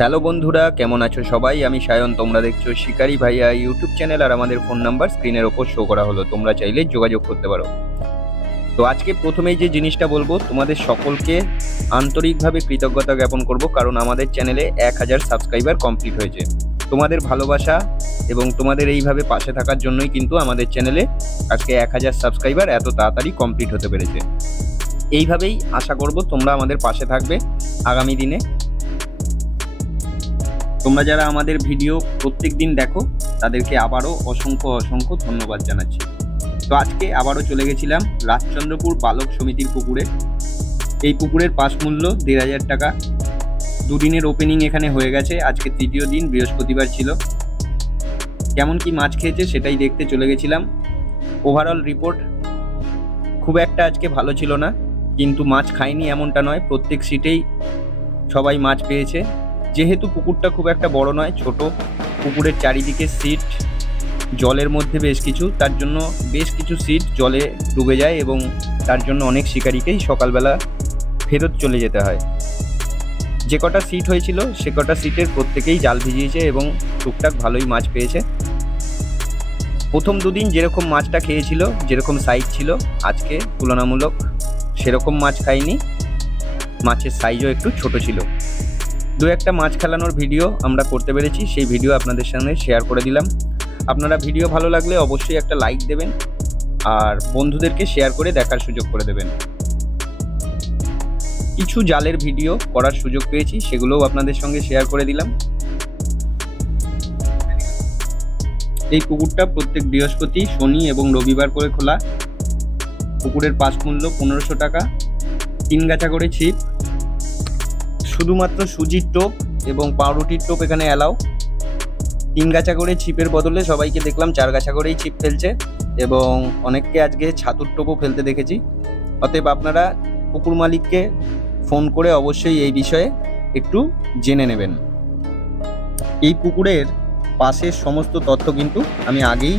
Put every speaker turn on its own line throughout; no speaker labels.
Hello বন্ধুরা, কেমন আছো সবাই? আমি সায়ন, তোমরা দেখছ শিকারি ভাইয়া ইউটিউব চ্যানেল আর আমাদের ফোন নাম্বার স্ক্রিনের ওপর শো করা হলো। তোমরা চাইলে যোগাযোগ করতে পারো। তো আজকে প্রথমেই যে জিনিসটা বলব, তোমাদের সকলকে আন্তরিকভাবে কৃতজ্ঞতা জ্ঞাপন করব, কারণ আমাদের চ্যানেলে এক হাজার সাবস্ক্রাইবার কমপ্লিট হয়েছে। তোমাদের ভালোবাসা এবং তোমাদের এইভাবে পাশে থাকার জন্যই কিন্তু আমাদের চ্যানেলে আজকে এক হাজার সাবস্ক্রাইবার এত তাড়াতাড়ি কমপ্লিট হতে পেরেছে। এইভাবেই আশা করব তোমরা আমাদের পাশে থাকবে আগামী দিনে। তোমরা যারা আমাদের ভিডিও প্রত্যেক দিন দেখো, তাদেরকে আবারও অসংখ্য অসংখ্য ধন্যবাদ জানাচ্ছি। তো আজকে আবারও চলে গেছিলাম রাজচন্দ্রপুর বালক সমিতির পুকুরে। এই পুকুরের পাস মূল্য দেড় হাজার টাকা। দুদিনের ওপেনিং এখানে হয়ে গেছে, আজকে তৃতীয় দিন, বৃহস্পতিবার ছিল। কেমন কি মাছ খেয়েছে সেটাই দেখতে চলে গেছিলাম। ওভারঅল রিপোর্ট খুব একটা আজকে ভালো ছিল না, কিন্তু মাছ খায়নি এমনটা নয়, প্রত্যেক সিটেই সবাই মাছ পেয়েছে। যেহেতু পুকুরটা খুব একটা বড় নয়, ছোট, পুকুরের চারিদিকে সিট, জলের মধ্যে বেশ কিছু, তার জন্য বেশ কিছু সিট জলে ডুবে যায় এবং তার জন্য অনেক শিকারীকেই সকালবেলা ফেরত চলে যেতে হয়। যে কটা সিট হয়েছিল, সে কটা সিটের প্রত্যেকেই জাল ভিজিয়েছে এবং টুকটাক ভালোই মাছ পেয়েছে। প্রথম দুদিন যেরকম মাছটা খেয়েছিল, যেরকম সাইজ ছিল, আজকে তুলনামূলক সেরকম মাছ খাইনি। মাছের সাইজও একটু ছোট ছিল। দু একটা মাছ খেলানোর ভিডিও আমরা করতে পেরেছি, সেই ভিডিও আপনাদের সঙ্গে শেয়ার করে দিলাম। আপনারা ভিডিও ভালো লাগলে অবশ্যই একটা লাইক দেবেন আর বন্ধুদেরকে শেয়ার করে দেখার সুযোগ করে দেবেন। কিছু জালের ভিডিও করার সুযোগ পেয়েছি, সেগুলোও আপনাদের সঙ্গে শেয়ার করে দিলাম। এই পুকুরটা প্রত্যেক বৃহস্পতি, শনি এবং রবিবার করে খোলা। পুকুরের পাস মূল্য পনেরোশো টাকা। তিন গাছা করে ছিপ। শুধুমাত্র সুজির টোপ এবং পাউরুটির টোপ এখানে অ্যালাও তিন গাছা করে ছিপের বদলে সবাইকে দেখলাম, চার গাছা করেই ছিপ ফেলছে এবং অনেককে আজকে ছাতুর টোপও ফেলতে দেখেছি। অতএব আপনারা পুকুর মালিককে ফোন করে অবশ্যই এই বিষয়ে একটু জেনে নেবেন। এই পুকুরের পাশের সমস্ত তথ্য কিন্তু আমি আগেই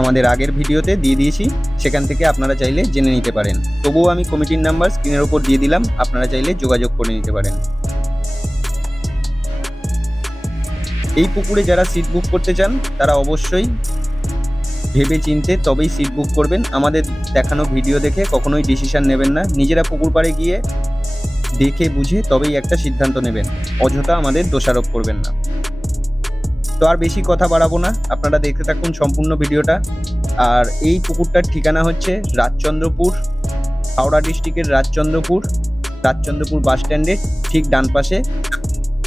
আমাদের আগের ভিডিওতে দিয়ে দিয়েছি, সেখান থেকে আপনারা চাইলে জেনে নিতে পারেন। তবুও আমি কমিটির নাম্বার স্ক্রিনের ওপর দিয়ে দিলাম, আপনারা চাইলে যোগাযোগ করে নিতে পারেন। এই পুকুরে যারা সিট বুক করতে চান, তারা অবশ্যই ভেবে চিনতে তবেই সিট বুক করবেন। আমাদের দেখানো ভিডিও দেখে কখনোই ডিসিশন নেবেন না। নিজেরা পুকুর পাড়ে গিয়ে দেখে বুঝে তবেই একটা সিদ্ধান্ত নেবেন। অযথা আমাদের দোষারোপ করবেন না। তো আর বেশি কথা বাড়াবো না। আপনারা দেখতে থাকুন সম্পূর্ণ ভিডিওটা। আর এই পুকুরটার ঠিকানা হচ্ছে রাজচন্দ্রপুর, হাওড়া ডিস্ট্রিক্টের রাজচন্দ্রপুর রাজচন্দ্রপুর বাস স্ট্যান্ডের ঠিক ডান পাশে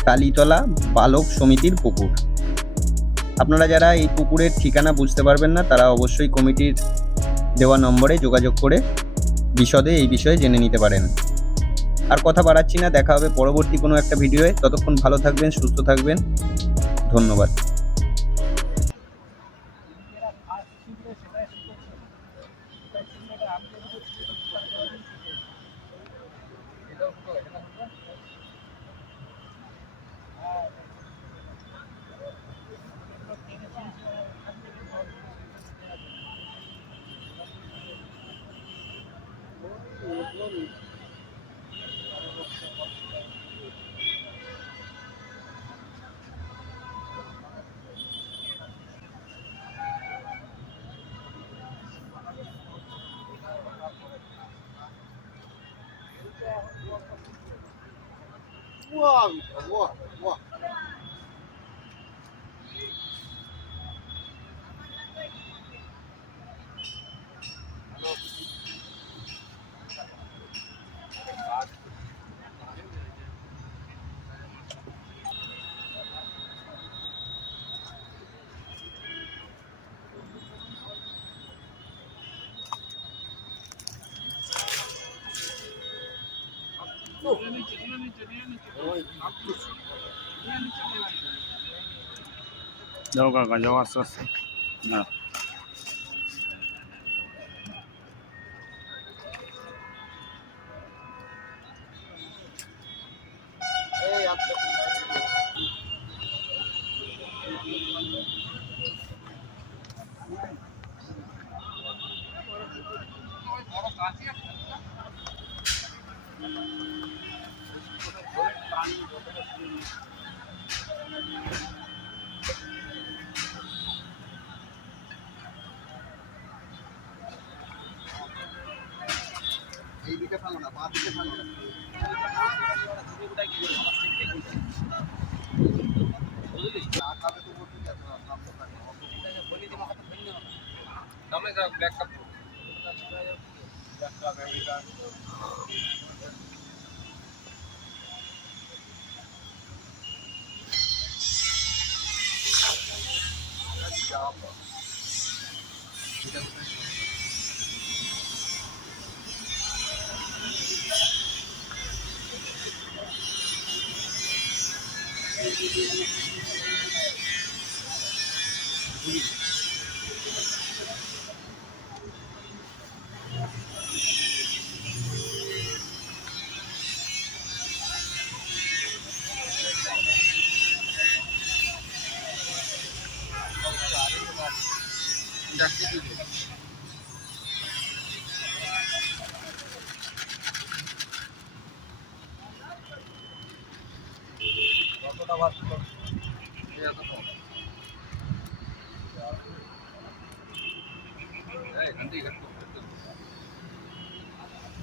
কালীতলা বালক সমিতির পুকুর। আপনারা যারা এই পুকুরের ঠিকানা বুঝতে পারবেন না, তারা অবশ্যই কমিটির দেওয়া নম্বরে যোগাযোগ করে বিশদে এই বিষয়ে জেনে নিতে পারেন। আর কথা বাড়াচ্ছি না, দেখা হবে পরবর্তী কোনো একটা ভিডিওয়ে। ততক্ষণ ভালো থাকবেন, সুস্থ থাকবেন। ধন্যবাদ।
我我我
যাও কাকা যাও আস্তে আস্তে। না
এই আচ্ছা
এইদিকে ফেলো না বাঁ দিকে ফেলো না আকাবে তো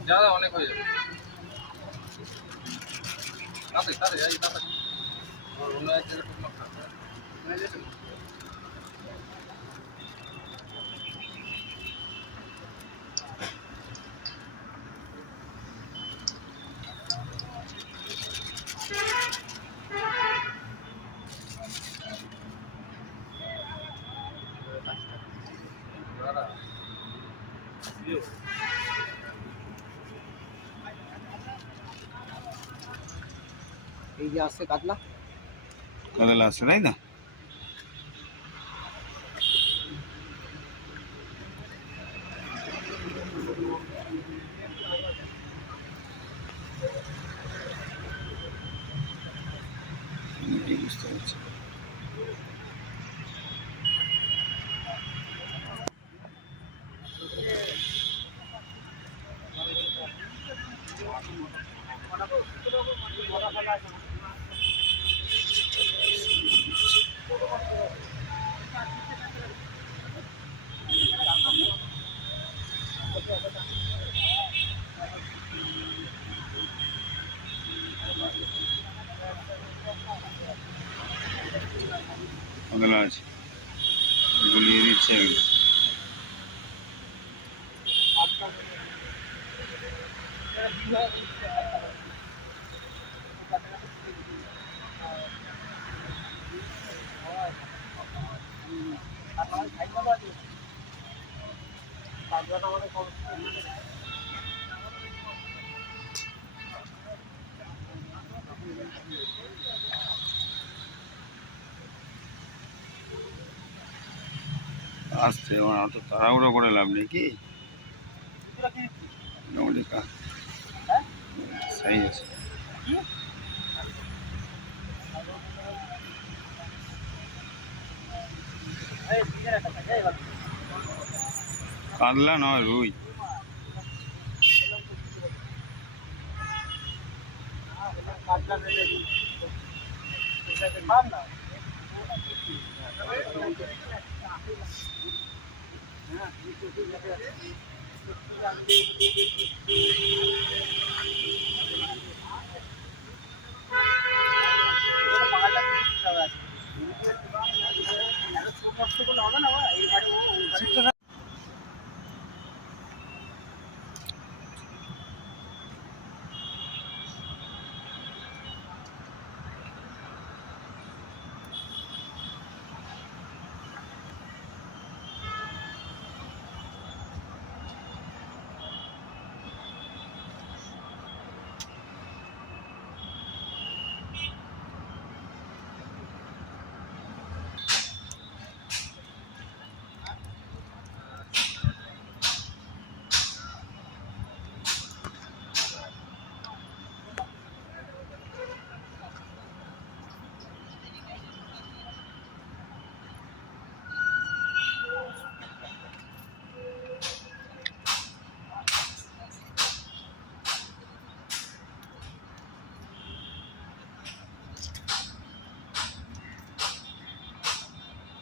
দাদা অনেক হয়ে যাবে তাতে তাতে তাতে
এই যে আসছে কাতলা
কাতলা আছে তাই না কি বুঝতে পারছি কাতলা আছে গুলিয়ে দিচ্ছে একদম আসছে অত তাড়াহুড়ো করে লাভ নেই কি? আছে। কাতলা নয় রুই।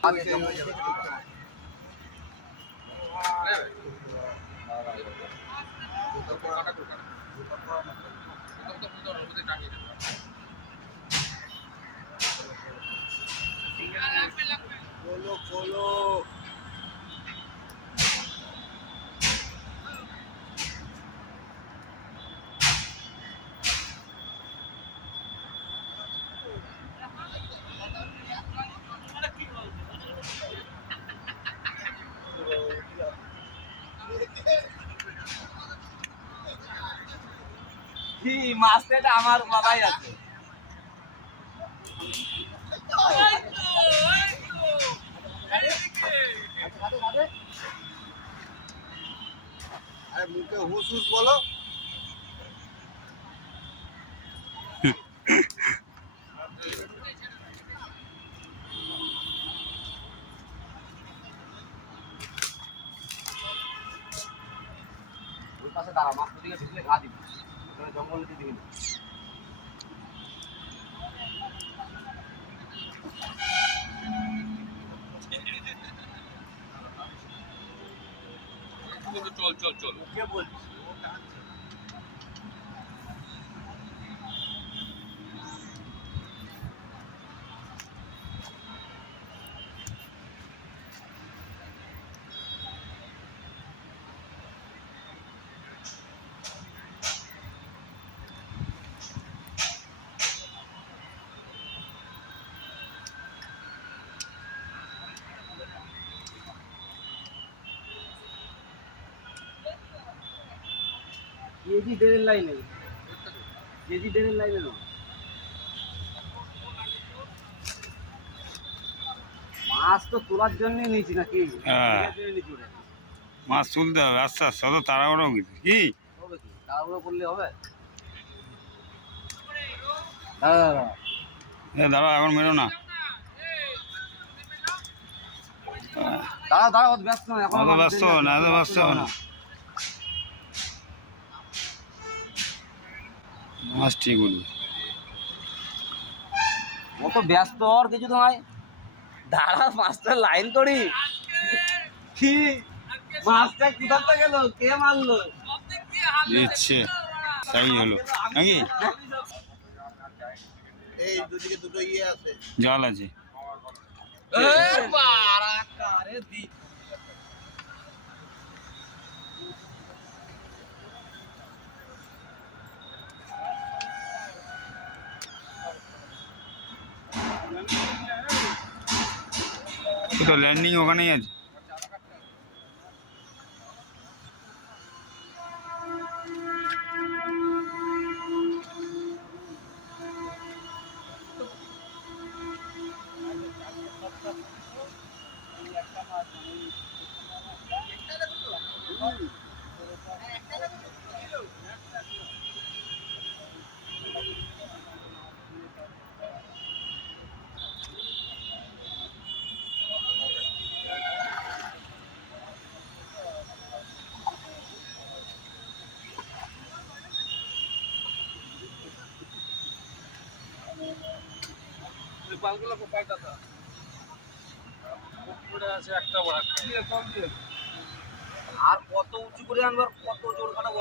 আগে হয়ে
মাছটা আমার বাবাই আছে।
আরে মুখে হুস হুস বলো।
ওই পাশে দাঁড়া মাছ দিকে ঢুকলে ঘা দিবি।
চল চল চল।
কে বলছিস কেজি দেড়ের লাইনে। কেজি দেড়ের লাইনে না মাছ তো তোলার জন্য নিয়েছি নাকি?
হ্যাঁ। মাছ তুলতে হবে। আস্তে আস্তে অত তাড়াহুড়ো কি?
তাড়াহুড়ো করলে হবে? দাঁড়া
এখন মেরো না।
দাঁড়া দাঁড়া ব্যস্ত না এখন
ব্যস্ত না ব্যস্ত না। মাছ ঠিক উঠবে
অত ব্যস্ত হওয়ার কিছু তো নয় দাঁড়া মাছটার লাইন করি। কি? মাছটা কোথাতে গেল কে মারলো?
দিচ্ছে। তাই হলো। নাকি?
এই দুদিকে দুটো ইয়ে আছে।
জল আছে। তো ল্যান্ডিং ওখানেই আছে?
দাদা আছে একটা বড়।
আর কত উঁচু করে আনবার কত জোর খানা খাটাবো